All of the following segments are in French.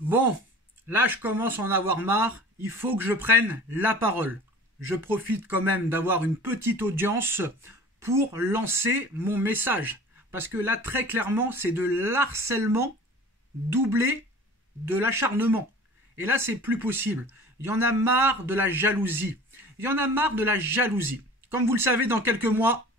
Bon, là je commence à en avoir marre, il faut que je prenne la parole. Je profite quand même d'avoir une petite audience pour lancer mon message. Parce que là, très clairement, c'est de l'harcèlement doublé de l'acharnement. Et là, c'est plus possible. Il y en a marre de la jalousie. Il y en a marre de la jalousie. Comme vous le savez, dans quelques mois,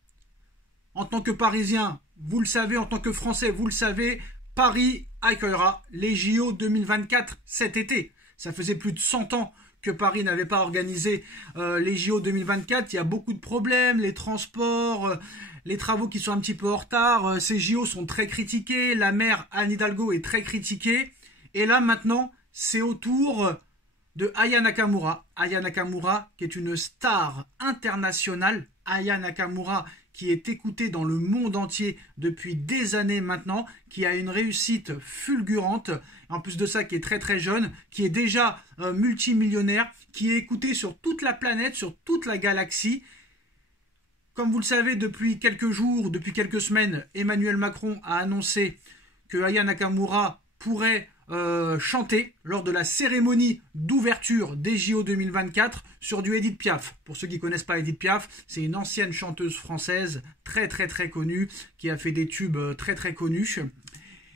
en tant que Parisien, vous le savez, en tant que Français, vous le savez, Paris accueillera les JO 2024 cet été. Ça faisait plus de 100 ans que Paris n'avait pas organisé les JO 2024. Il y a beaucoup de problèmes, les transports, les travaux qui sont un petit peu en retard. Ces JO sont très critiqués. La maire Anne Hidalgo est très critiquée. Et là, maintenant, c'est au tour de Aya Nakamura. Aya Nakamura, qui est une star internationale. Aya Nakamura, qui est écoutée dans le monde entier depuis des années maintenant, qui a une réussite fulgurante, en plus de ça qui est très très jeune, qui est déjà multimillionnaire, qui est écoutée sur toute la planète, sur toute la galaxie. Comme vous le savez, depuis quelques jours, depuis quelques semaines, Emmanuel Macron a annoncé que Aya Nakamura pourrait chanter lors de la cérémonie d'ouverture des JO 2024 sur du Edith Piaf. Pour ceux qui ne connaissent pas Edith Piaf, c'est une ancienne chanteuse française très très très connue qui a fait des tubes très très connus.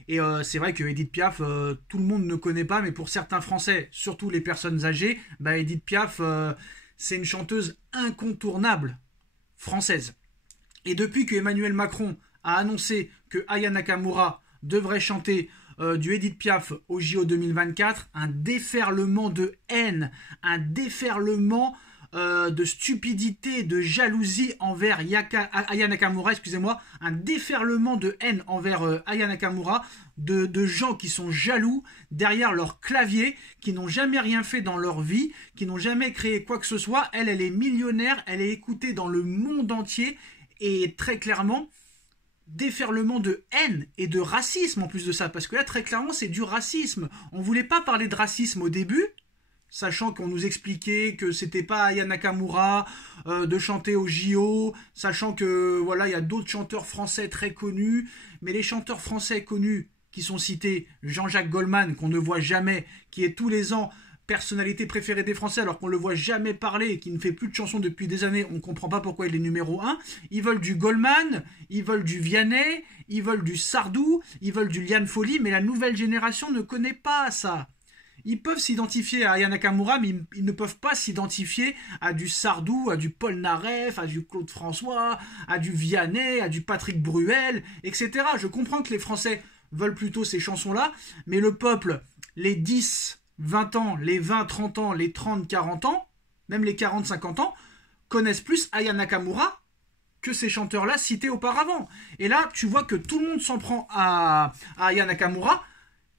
Et c'est vrai que Edith Piaf, tout le monde ne connaît pas, mais pour certains Français, surtout les personnes âgées, Edith Piaf, c'est une chanteuse incontournable française. Et depuis que Emmanuel Macron a annoncé que Aya Nakamura devrait chanter du Edith Piaf au JO 2024, un déferlement de haine, un déferlement de stupidité, de jalousie envers Aya Nakamura, excusez-moi, un déferlement de haine envers Aya Nakamura, de gens qui sont jaloux derrière leur clavier, qui n'ont jamais rien fait dans leur vie, qui n'ont jamais créé quoi que ce soit. Elle est millionnaire, elle est écoutée dans le monde entier, et très clairement, déferlement de haine et de racisme en plus de ça, parce que là très clairement c'est du racisme. On voulait pas parler de racisme au début, sachant qu'on nous expliquait que c'était pas Aya Nakamura de chanter au JO, sachant que voilà, il y a d'autres chanteurs français très connus, mais les chanteurs français connus qui sont cités, Jean-Jacques Goldman qu'on ne voit jamais, qui est tous les ans personnalité préférée des Français alors qu'on le voit jamais parler et qui ne fait plus de chansons depuis des années, on comprend pas pourquoi il est numéro 1. Ils veulent du Goldman, ils veulent du Vianney, ils veulent du Sardou, ils veulent du Liane Folly, mais la nouvelle génération ne connaît pas ça. Ils peuvent s'identifier à Aya Nakamura, mais ils ne peuvent pas s'identifier à du Sardou, à du Paul Naref, à du Claude François, à du Vianney, à du Patrick Bruel, etc. Je comprends que les Français veulent plutôt ces chansons-là, mais le peuple, les 10, 20 ans, les 20, 30 ans, les 30, 40 ans, même les 40, 50 ans, connaissent plus Aya Nakamura que ces chanteurs-là cités auparavant. Et là, tu vois que tout le monde s'en prend à Aya Nakamura,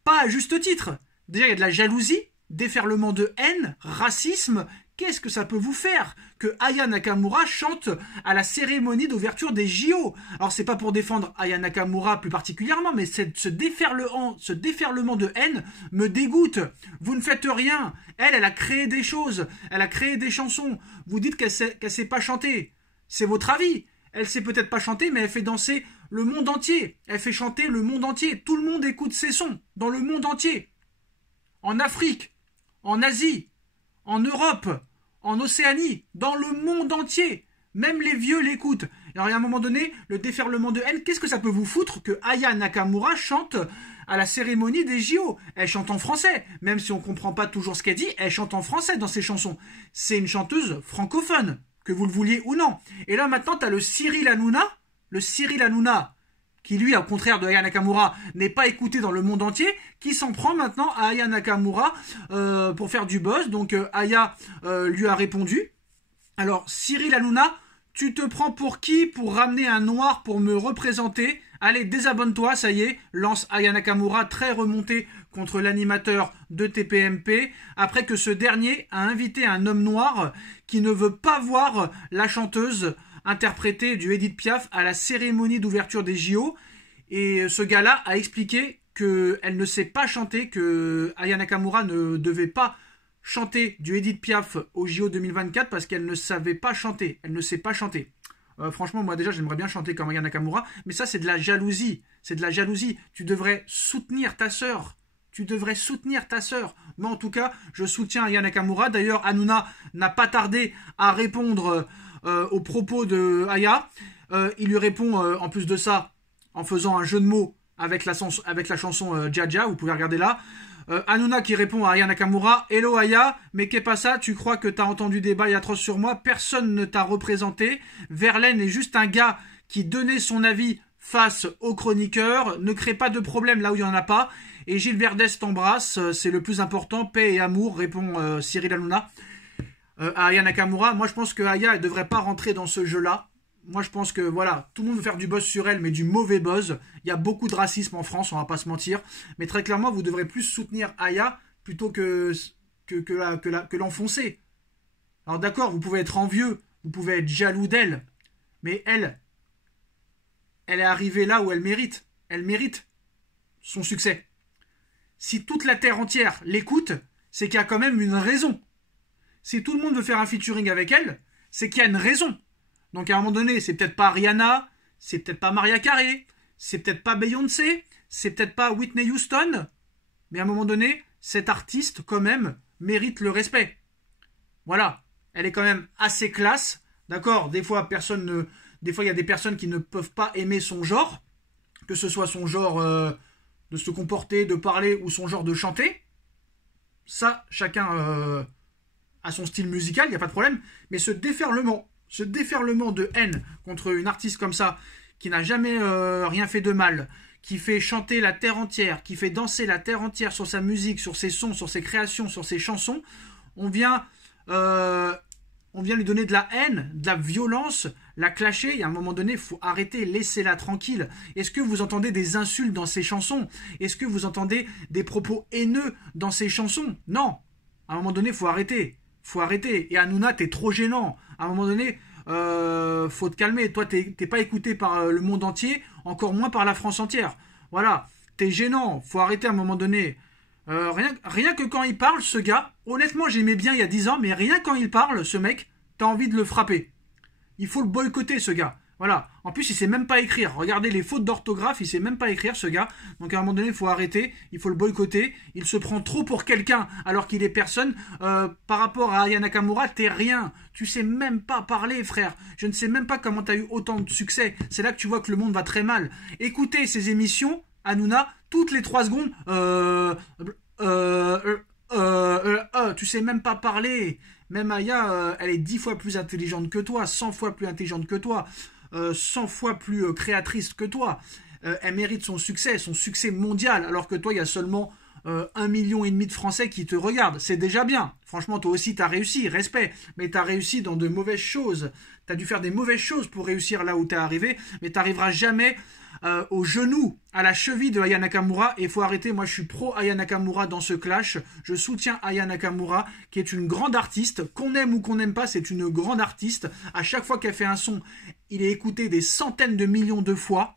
pas à juste titre. Déjà, il y a de la jalousie, déferlement de haine, racisme. Qu'est-ce que ça peut vous faire que Aya Nakamura chante à la cérémonie d'ouverture des JO? Alors, c'est pas pour défendre Aya Nakamura plus particulièrement, mais ce déferlement de haine me dégoûte. Vous ne faites rien. Elle a créé des choses. Elle a créé des chansons. Vous dites qu'elle sait pas chanter. C'est votre avis. Elle sait peut-être pas chanter, mais elle fait danser le monde entier. Elle fait chanter le monde entier. Tout le monde écoute ses sons dans le monde entier. En Afrique, en Asie, en Europe, en Océanie, dans le monde entier. Même les vieux l'écoutent. Alors à un moment donné, le déferlement de haine, qu'est-ce que ça peut vous foutre que Aya Nakamura chante à la cérémonie des JO? Elle chante en français, même si on ne comprend pas toujours ce qu'elle dit, elle chante en français dans ses chansons. C'est une chanteuse francophone, que vous le vouliez ou non. Et là maintenant, tu as le Cyril Hanouna, qui lui, au contraire de Aya Nakamura, n'est pas écouté dans le monde entier, qui s'en prend maintenant à Aya Nakamura pour faire du buzz. Donc Aya lui a répondu. Alors Cyril Hanouna, tu te prends pour qui pour ramener un noir pour me représenter? Allez, désabonne-toi, ça y est, lance Aya Nakamura, très remonté contre l'animateur de TPMP, après que ce dernier a invité un homme noir qui ne veut pas voir la chanteuse interpréter du Edith Piaf à la cérémonie d'ouverture des JO. Et ce gars-là a expliqué qu'elle ne sait pas chanter, que Aya Nakamura ne devait pas chanter du Edith Piaf au JO 2024 parce qu'elle ne savait pas chanter. Elle ne sait pas chanter. Franchement, moi déjà, j'aimerais bien chanter comme Aya Nakamura, mais ça, c'est de la jalousie. C'est de la jalousie. Tu devrais soutenir ta sœur. Tu devrais soutenir ta sœur. Moi, en tout cas, je soutiens Aya Nakamura. D'ailleurs, Hanouna n'a pas tardé à répondre aux propos de Aya. Il lui répond, en plus de ça, en faisant un jeu de mots avec la chanson Jaja. Vous pouvez regarder là. Hanouna qui répond à Aya Nakamura. Hello Aya, mais qu'est pas ça? Tu crois que t'as entendu des bails atroces sur moi? Personne ne t'a représenté. Verlaine est juste un gars qui donnait son avis face aux chroniqueurs. Ne crée pas de problème là où il n'y en a pas. Et Gilles Verdès t'embrasse, c'est le plus important. Paix et amour, répond Cyril Hanouna à Aya Nakamura. Moi je pense que Aya elle devrait pas rentrer dans ce jeu-là. Moi je pense que voilà, tout le monde veut faire du buzz sur elle, mais du mauvais buzz. Il y a beaucoup de racisme en France, on va pas se mentir. Mais très clairement, vous devrez plus soutenir Aya plutôt que l'enfoncer. Alors d'accord, vous pouvez être envieux, vous pouvez être jaloux d'elle, mais elle est arrivée là où elle mérite. Elle mérite son succès. Si toute la terre entière l'écoute, c'est qu'il y a quand même une raison. Si tout le monde veut faire un featuring avec elle, c'est qu'il y a une raison. Donc à un moment donné, c'est peut-être pas Rihanna, c'est peut-être pas Mariah Carey, c'est peut-être pas Beyoncé, c'est peut-être pas Whitney Houston, mais à un moment donné, cet artiste quand même mérite le respect. Voilà, elle est quand même assez classe, d'accord. Des fois, il y a des personnes qui ne peuvent pas aimer son genre, que ce soit son genre de se comporter, de parler ou son genre de chanter. Ça, chacun a son style musical, il n'y a pas de problème. Mais ce déferlement de haine contre une artiste comme ça, qui n'a jamais rien fait de mal, qui fait chanter la terre entière, qui fait danser la terre entière sur sa musique, sur ses sons, sur ses créations, sur ses chansons, on vient lui donner de la haine, de la violence, la clasher, et à un moment donné, il faut arrêter, laissez-la tranquille. Est-ce que vous entendez des insultes dans ses chansons? Est-ce que vous entendez des propos haineux dans ses chansons? Non. À un moment donné, il faut arrêter. Faut arrêter. Et Hanouna, t'es trop gênant. À un moment donné, faut te calmer. Toi, t'es pas écouté par le monde entier, encore moins par la France entière. Voilà. T'es gênant. Faut arrêter à un moment donné. Rien que quand il parle, ce gars, honnêtement, j'aimais bien il y a 10 ans, mais rien quand il parle, ce mec, t'as envie de le frapper. Il faut le boycotter, ce gars. Voilà. En plus, il sait même pas écrire. Regardez les fautes d'orthographe, il sait même pas écrire, ce gars. Donc à un moment donné, il faut arrêter, il faut le boycotter. Il se prend trop pour quelqu'un, alors qu'il est personne. Par rapport à Aya Nakamura, t'es rien. Tu sais même pas parler, frère. Je ne sais même pas comment t'as eu autant de succès. C'est là que tu vois que le monde va très mal. Écoutez ces émissions, Hanouna, toutes les 3 secondes, tu sais même pas parler. Même Aya, elle est 10 fois plus intelligente que toi, 100 fois plus intelligente que toi, 100 fois plus créatrice que toi. Elle mérite son succès mondial, alors que toi, il y a seulement 1,5 million de Français qui te regardent. C'est déjà bien. Franchement, toi aussi, t'as réussi, respect. Mais t'as réussi dans de mauvaises choses. T'as dû faire des mauvaises choses pour réussir là où t'es arrivé, mais t'arriveras jamais au genou, à la cheville de Aya Nakamura. Et il faut arrêter, moi je suis pro Aya Nakamura dans ce clash. Je soutiens Aya Nakamura, qui est une grande artiste. Qu'on aime ou qu'on n'aime pas, c'est une grande artiste. À chaque fois qu'elle fait un son, il est écouté des centaines de millions de fois.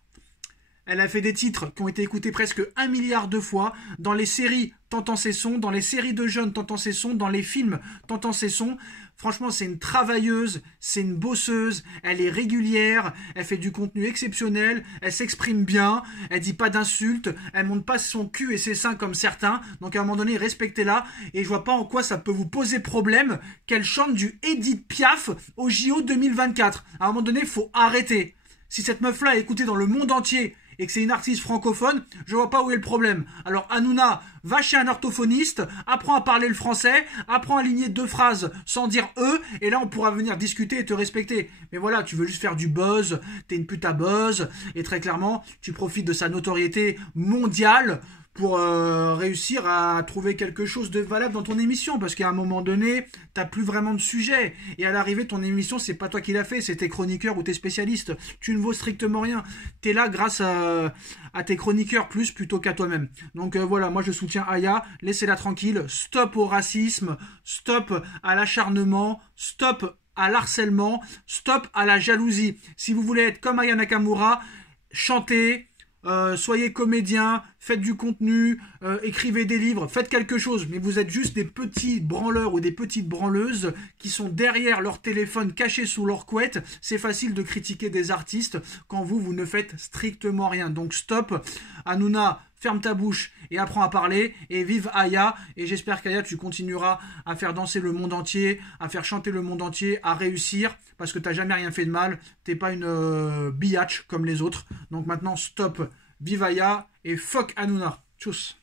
Elle a fait des titres qui ont été écoutés presque 1 milliard de fois. Dans les séries, t'entends ses sons. Dans les séries de jeunes, t'entends ses sons. Dans les films, t'entends ses sons. Franchement, c'est une travailleuse, c'est une bosseuse, elle est régulière, elle fait du contenu exceptionnel, elle s'exprime bien, elle dit pas d'insultes, elle monte pas son cul et ses seins comme certains. Donc à un moment donné, respectez-la. Et je vois pas en quoi ça peut vous poser problème qu'elle chante du Edith Piaf au JO 2024. À un moment donné, il faut arrêter. Si cette meuf-là est écoutée dans le monde entier et que c'est une artiste francophone, je vois pas où est le problème. Alors Hanouna, va chez un orthophoniste, apprends à parler le français, apprends à aligner 2 phrases sans dire et là on pourra venir discuter et te respecter. Mais voilà, tu veux juste faire du buzz, t'es une pute à buzz, et très clairement, tu profites de sa notoriété mondiale pour réussir à trouver quelque chose de valable dans ton émission, parce qu'à un moment donné, t'as plus vraiment de sujet, et à l'arrivée, ton émission, c'est pas toi qui l'as fait, c'est tes chroniqueurs ou tes spécialistes. Tu ne vaux strictement rien. T'es là grâce à tes chroniqueurs plutôt qu'à toi-même. Donc voilà, moi je soutiens Aya, laissez-la tranquille, stop au racisme, stop à l'acharnement, stop à l'harcèlement, stop à la jalousie. Si vous voulez être comme Aya Nakamura, chantez, soyez comédien, faites du contenu, écrivez des livres, faites quelque chose, mais vous êtes juste des petits branleurs ou des petites branleuses qui sont derrière leur téléphone cachés sous leur couette. C'est facile de critiquer des artistes quand vous ne faites strictement rien. Donc stop, Hanouna, ferme ta bouche et apprends à parler, et vive Aya, et j'espère qu'Aya tu continueras à faire danser le monde entier, à faire chanter le monde entier, à réussir, parce que t'as jamais rien fait de mal, t'es pas une biatch comme les autres. Donc maintenant stop, vive Aya et fuck Hanouna. Tchuss.